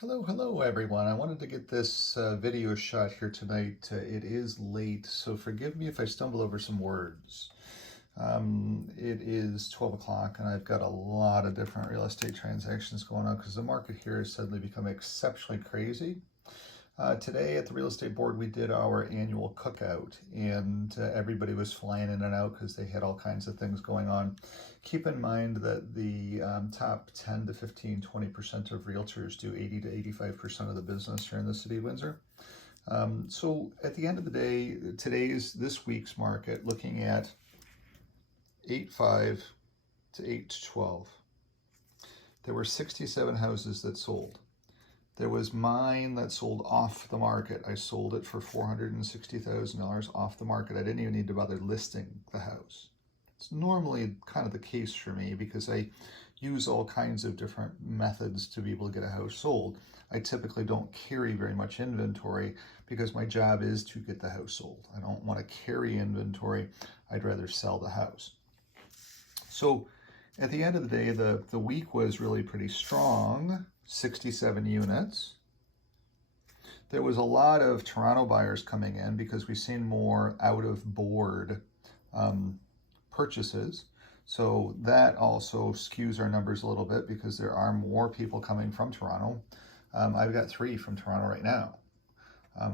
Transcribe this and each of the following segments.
Hello everyone. I wanted to get this video shot here tonight. It is late, so forgive me if I stumble over some words. It is 12 o'clock and I've got a lot of different real estate transactions going on because the market here has suddenly become exceptionally crazy. Today at the real estate board, we did our annual cookout, and everybody was flying in and out because they had all kinds of things going on. Keep in mind that the top 10 to 15, 20% of realtors do 80 to 85% of the business here in the city of Windsor. So at the end of the day, this week's market, looking at 8-5 to 8-12, there were 67 houses that sold. There was mine that sold off the market. I sold it for $460,000 off the market. I didn't even need to bother listing the house. It's normally kind of the case for me because I use all kinds of different methods to be able to get a house sold. I typically don't carry very much inventory because my job is to get the house sold. I don't want to carry inventory. I'd rather sell the house. So at the end of the day, the week was really pretty strong. 67 units. There was a lot of Toronto buyers coming in because we've seen more out of board purchases. So that also skews our numbers a little bit because there are more people coming from Toronto. I've got 3 from Toronto right now,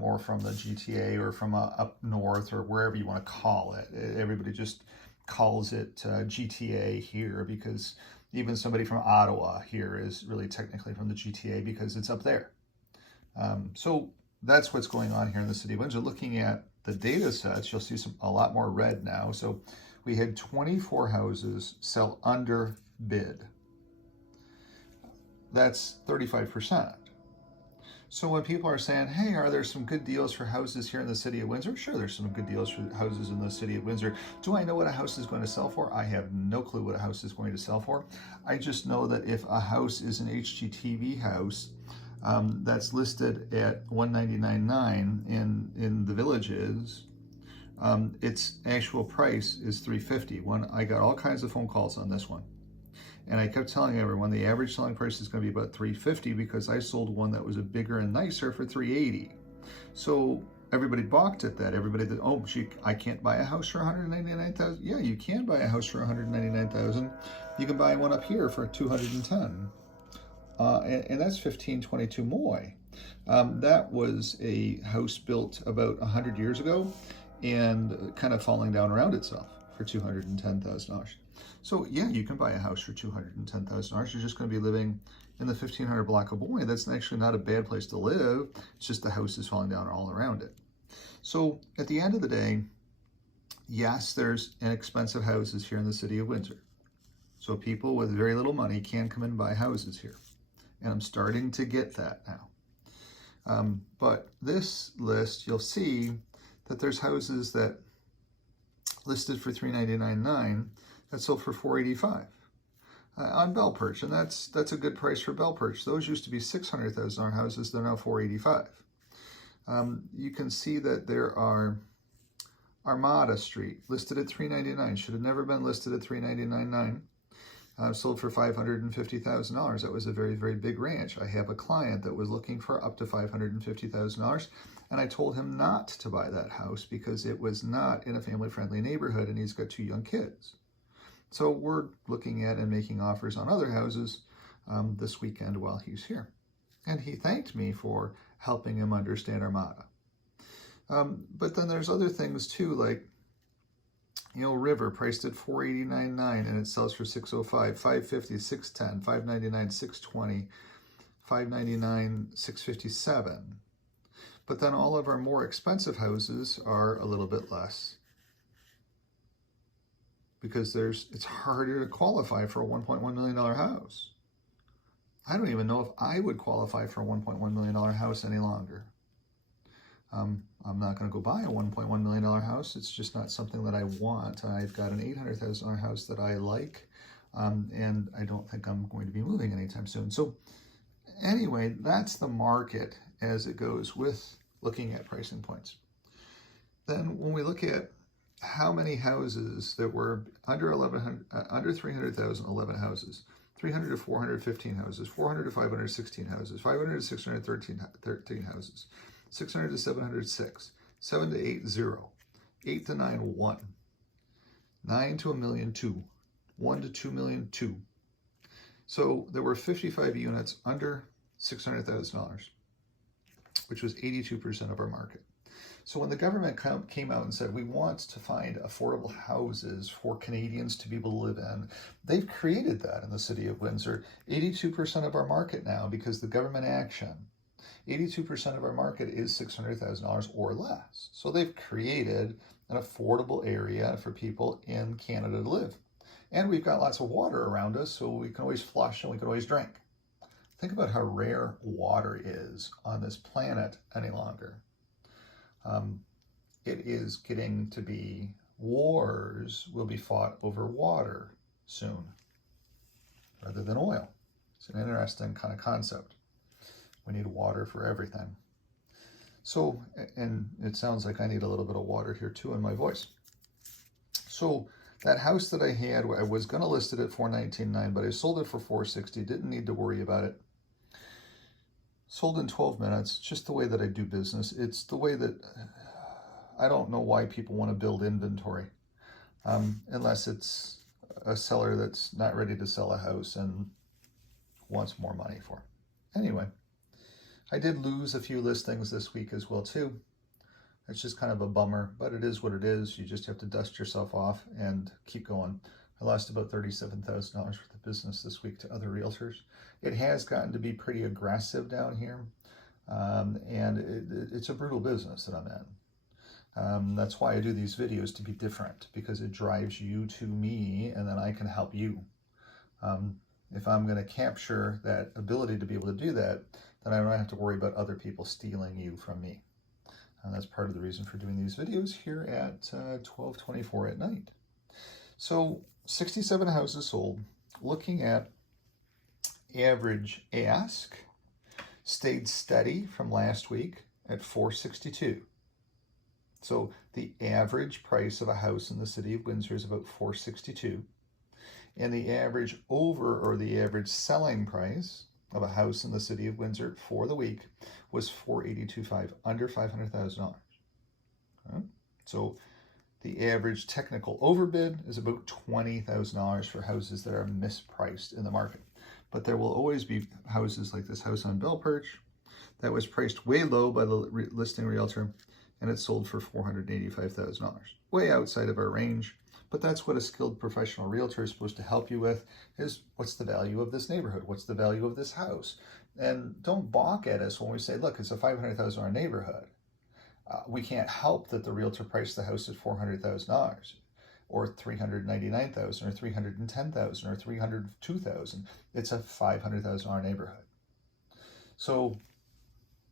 or from the GTA or from up north or wherever you want to call it. Everybody just calls it GTA here because even somebody from Ottawa here is really technically from the GTA because it's up there. So that's what's going on here in the city of Windsor. Looking at the data sets, you'll see a lot more red now. So we had 24 houses sell under bid. That's 35%. So when people are saying, hey, are there some good deals for houses here in the city of Windsor? Sure, there's some good deals for houses in the city of Windsor. Do I know what a house is going to sell for? I have no clue what a house is going to sell for. I just know that if a house is an HGTV house that's listed at $199.9 in the Villages, its actual price is $350. I got all kinds of phone calls on this one. And I kept telling everyone the average selling price is going to be about $350 because I sold one that was a bigger and nicer for $380. So everybody balked at that. Everybody that, oh, I can't buy a house for $199,000. Yeah, you can buy a house for $199,000. You can buy one up here for $210. And that's 1522 Moy. That was a house built about 100 years ago and kind of falling down around itself for $210,000. So yeah, you can buy a house for $210,000. You're just going to be living in the 1500 block of Moy. That's actually not a bad place to live. It's just the house is falling down all around it. So at the end of the day, yes, there's inexpensive houses here in the city of Windsor. So people with very little money can come and buy houses here. And I'm starting to get that now. But this list, you'll see that there's houses that listed for $399.9 that sold for $485 on Bell Perch, and that's a good price for Bell Perch. Those used to be $600,000 houses; they're now $485. You can see that there are Armada Street listed at $399. Should have never been listed at $399.9. Sold for $550,000. That was a very, very big ranch. I have a client that was looking for up to $550,000, and I told him not to buy that house because it was not in a family-friendly neighborhood, and he's got 2 young kids. So we're looking at and making offers on other houses this weekend while he's here. And he thanked me for helping him understand Armada. But then there's other things too, like River priced at $489.9 and it sells for $605, $550, $610, $599, $620, $599, $657. But then all of our more expensive houses are a little bit less because it's harder to qualify for a $1.1 million house. I don't even know if I would qualify for a $1.1 million house any longer. I'm not going to go buy a $1.1 million house. It's just not something that I want. I've got an $800,000 house that I like, and I don't think I'm going to be moving anytime soon. So anyway, that's the market as it goes with looking at pricing points. Then when we look at how many houses that were under 300,000, 11 houses. 300 to 415 houses, 400 to 516 houses, 500 to 613 houses, 600 to 706, 7 to 80, 8 to 9, 1, 9 to 1,000,002, 1 to 2,000,002. So there were 55 units under $600,000, which was 82% of our market. So when the government came out and said, we want to find affordable houses for Canadians to be able to live in, they've created that in the city of Windsor. 82% of our market now, because the government action, 82% of our market is $600,000 or less. So they've created an affordable area for people in Canada to live. And we've got lots of water around us, so we can always flush and we can always drink. Think about how rare water is on this planet any longer. It is getting to be wars will be fought over water soon rather than oil. It's an interesting kind of concept. We need water for everything. So, and it sounds like I need a little bit of water here too in my voice. So that house that I had, I was going to list it at $419,900, but I sold it for $460,000. Didn't need to worry about it. Sold in 12 minutes, just the way that I do business. It's the way that I don't know why people want to build inventory unless it's a seller that's not ready to sell a house and wants more money for it. Anyway, I did lose a few listings this week as well too. It's just kind of a bummer, but it is what it is. You just have to dust yourself off and keep going. I lost about $37,000 worth of business this week to other realtors. It has gotten to be pretty aggressive down here, and it's a brutal business that I'm in. That's why I do these videos, to be different, because it drives you to me, and then I can help you. If I'm going to capture that ability to be able to do that, then I don't have to worry about other people stealing you from me. And that's part of the reason for doing these videos here at 12:24 at night. So 67 houses sold. Looking at average ask, stayed steady from last week at $462,000. So the average price of a house in the city of Windsor is about $462,000. And the average the average selling price of a house in the city of Windsor for the week was $482,500, under $500,000. Okay. So the average technical overbid is about $20,000 for houses that are mispriced in the market. But there will always be houses like this house on Bell Perch that was priced way low by the listing realtor, and it sold for $485,000, way outside of our range. But that's what a skilled professional realtor is supposed to help you with, is what's the value of this neighborhood? What's the value of this house? And don't balk at us when we say, look, it's a $500,000 neighborhood. We can't help that the realtor priced the house at $400,000 or $399,000 or $310,000 or $302,000. It's a $500,000 neighborhood. So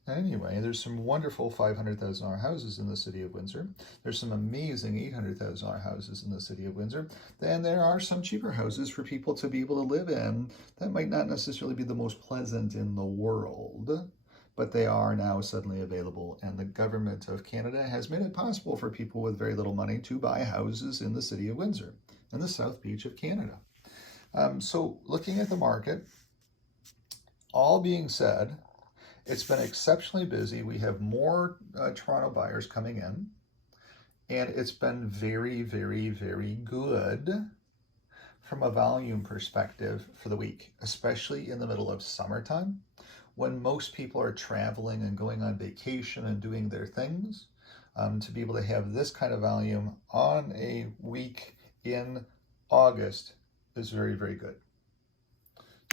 anyway, there's some wonderful $500,000 houses in the city of Windsor. There's some amazing $800,000 houses in the city of Windsor. Then there are some cheaper houses for people to be able to live in that might not necessarily be the most pleasant in the world, but they are now suddenly available. And the government of Canada has made it possible for people with very little money to buy houses in the city of Windsor, in the South Beach of Canada. So looking at the market, all being said, it's been exceptionally busy. We have more Toronto buyers coming in, and it's been very, very, very good from a volume perspective for the week, especially in the middle of summertime, when most people are traveling and going on vacation and doing their things. To be able to have this kind of volume on a week in August is very, very good.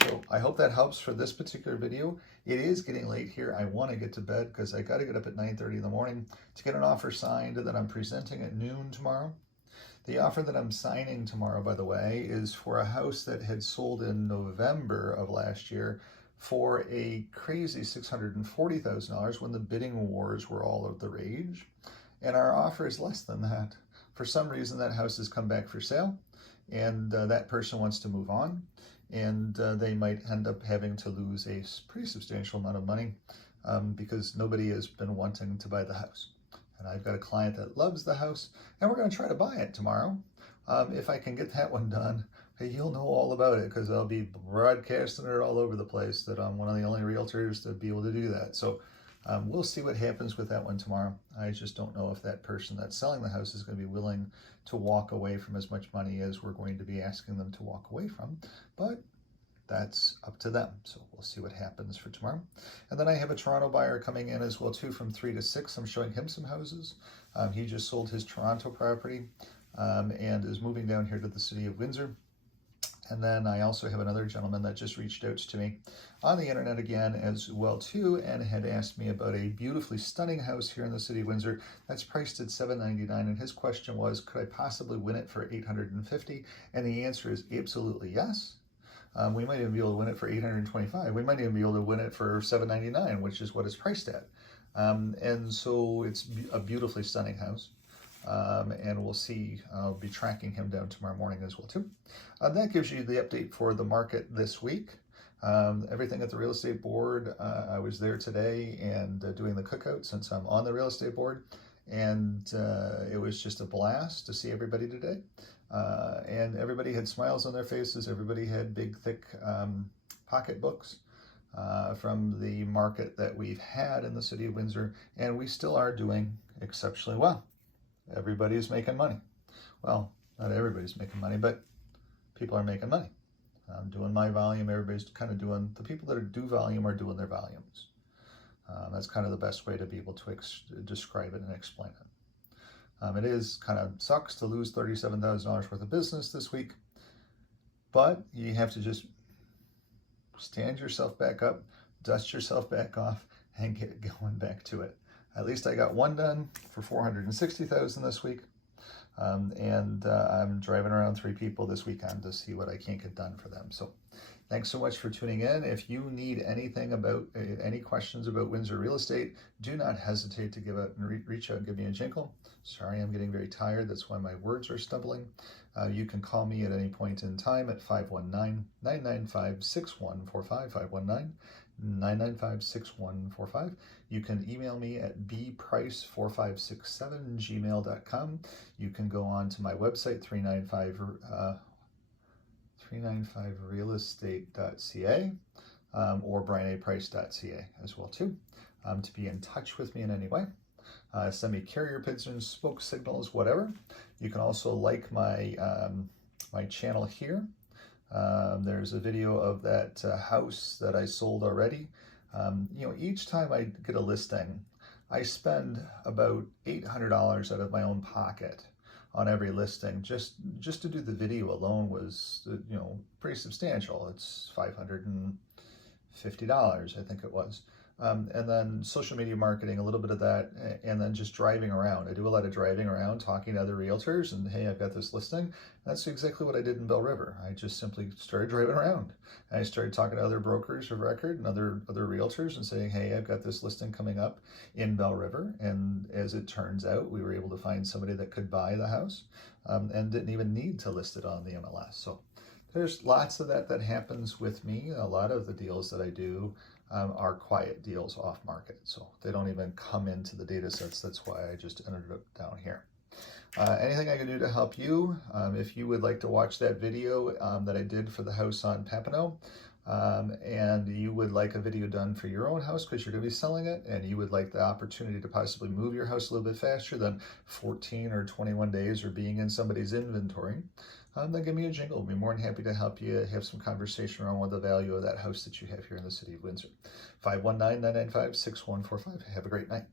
So I hope that helps for this particular video. It is getting late here. I want to get to bed because I got to get up at 9:30 in the morning to get an offer signed that I'm presenting at noon tomorrow. The offer that I'm signing tomorrow, by the way, is for a house that had sold in November of last year for a crazy $640,000 when the bidding wars were all of the rage. And our offer is less than that. For some reason, that house has come back for sale, and that person wants to move on. And they might end up having to lose a pretty substantial amount of money because nobody has been wanting to buy the house. And I've got a client that loves the house, and we're going to try to buy it tomorrow. If I can get that one done, hey, you'll know all about it because I'll be broadcasting it all over the place that I'm one of the only realtors to be able to do that. So we'll see what happens with that one tomorrow. I just don't know if that person that's selling the house is going to be willing to walk away from as much money as we're going to be asking them to walk away from. But that's up to them. So we'll see what happens for tomorrow. And then I have a Toronto buyer coming in as well too from 3 to 6. I'm showing him some houses. He just sold his Toronto property and is moving down here to the city of Windsor. And then I also have another gentleman that just reached out to me on the internet again as well too, and had asked me about a beautifully stunning house here in the city of Windsor that's priced at $799. And his question was, could I possibly win it for $850? And the answer is absolutely yes. We might even be able to win it for $825. We might even be able to win it for $799, which is what it's priced at. And so it's a beautifully stunning house. And we'll see, I'll be tracking him down tomorrow morning as well too. That gives you the update for the market this week. Everything at the real estate board, I was there today and doing the cookout since I'm on the real estate board. And it was just a blast to see everybody today. And everybody had smiles on their faces. Everybody had big, thick pocketbooks from the market that we've had in the city of Windsor. And we still are doing exceptionally well. Everybody's making money. Well, not everybody's making money, but people are making money. I'm doing my volume. Everybody's kind of doing, the people that do volume are doing their volumes. That's kind of the best way to be able to describe it and explain it. It is kind of sucks to lose $37,000 worth of business this week, but you have to just stand yourself back up, dust yourself back off, and get going back to it. At least I got one done for $460,000 this week. And I'm driving around 3 people this weekend to see what I can't get done for them. So thanks so much for tuning in. If you need anything about, any questions about Windsor real estate, do not hesitate to reach out and give me a jinkle. Sorry, I'm getting very tired. That's why my words are stumbling. You can call me at any point in time at 519-995-6145, 519-995-6145. You can email me at bprice4567@gmail.com. You can go on to my website, 395realestate.ca or brianaprice.ca as well too, to be in touch with me in any way. Send me carrier pigeons, smoke signals, whatever. You can also like my my channel here. There's a video of that house that I sold already. Each time I get a listing, I spend about $800 out of my own pocket on every listing. Just to do the video alone was, pretty substantial. It's $550, I think it was. And then social media marketing, a little bit of that, and then just driving around. I do a lot of driving around, talking to other realtors, and hey, I've got this listing. That's exactly what I did in Bell River. I just simply started driving around. And I started talking to other brokers of record and other realtors and saying, hey, I've got this listing coming up in Bell River. And as it turns out, we were able to find somebody that could buy the house and didn't even need to list it on the MLS. So there's lots of that happens with me. A lot of the deals that I do are quiet deals off market. So they don't even come into the data sets. That's why I just entered it down here. Anything I can do to help you, if you would like to watch that video that I did for the house on Papineau, and you would like a video done for your own house because you're going to be selling it, and you would like the opportunity to possibly move your house a little bit faster than 14 or 21 days or being in somebody's inventory, then give me a jingle. I'll be more than happy to help you have some conversation around what the value of that house that you have here in the city of Windsor. 519-995-6145. Have a great night.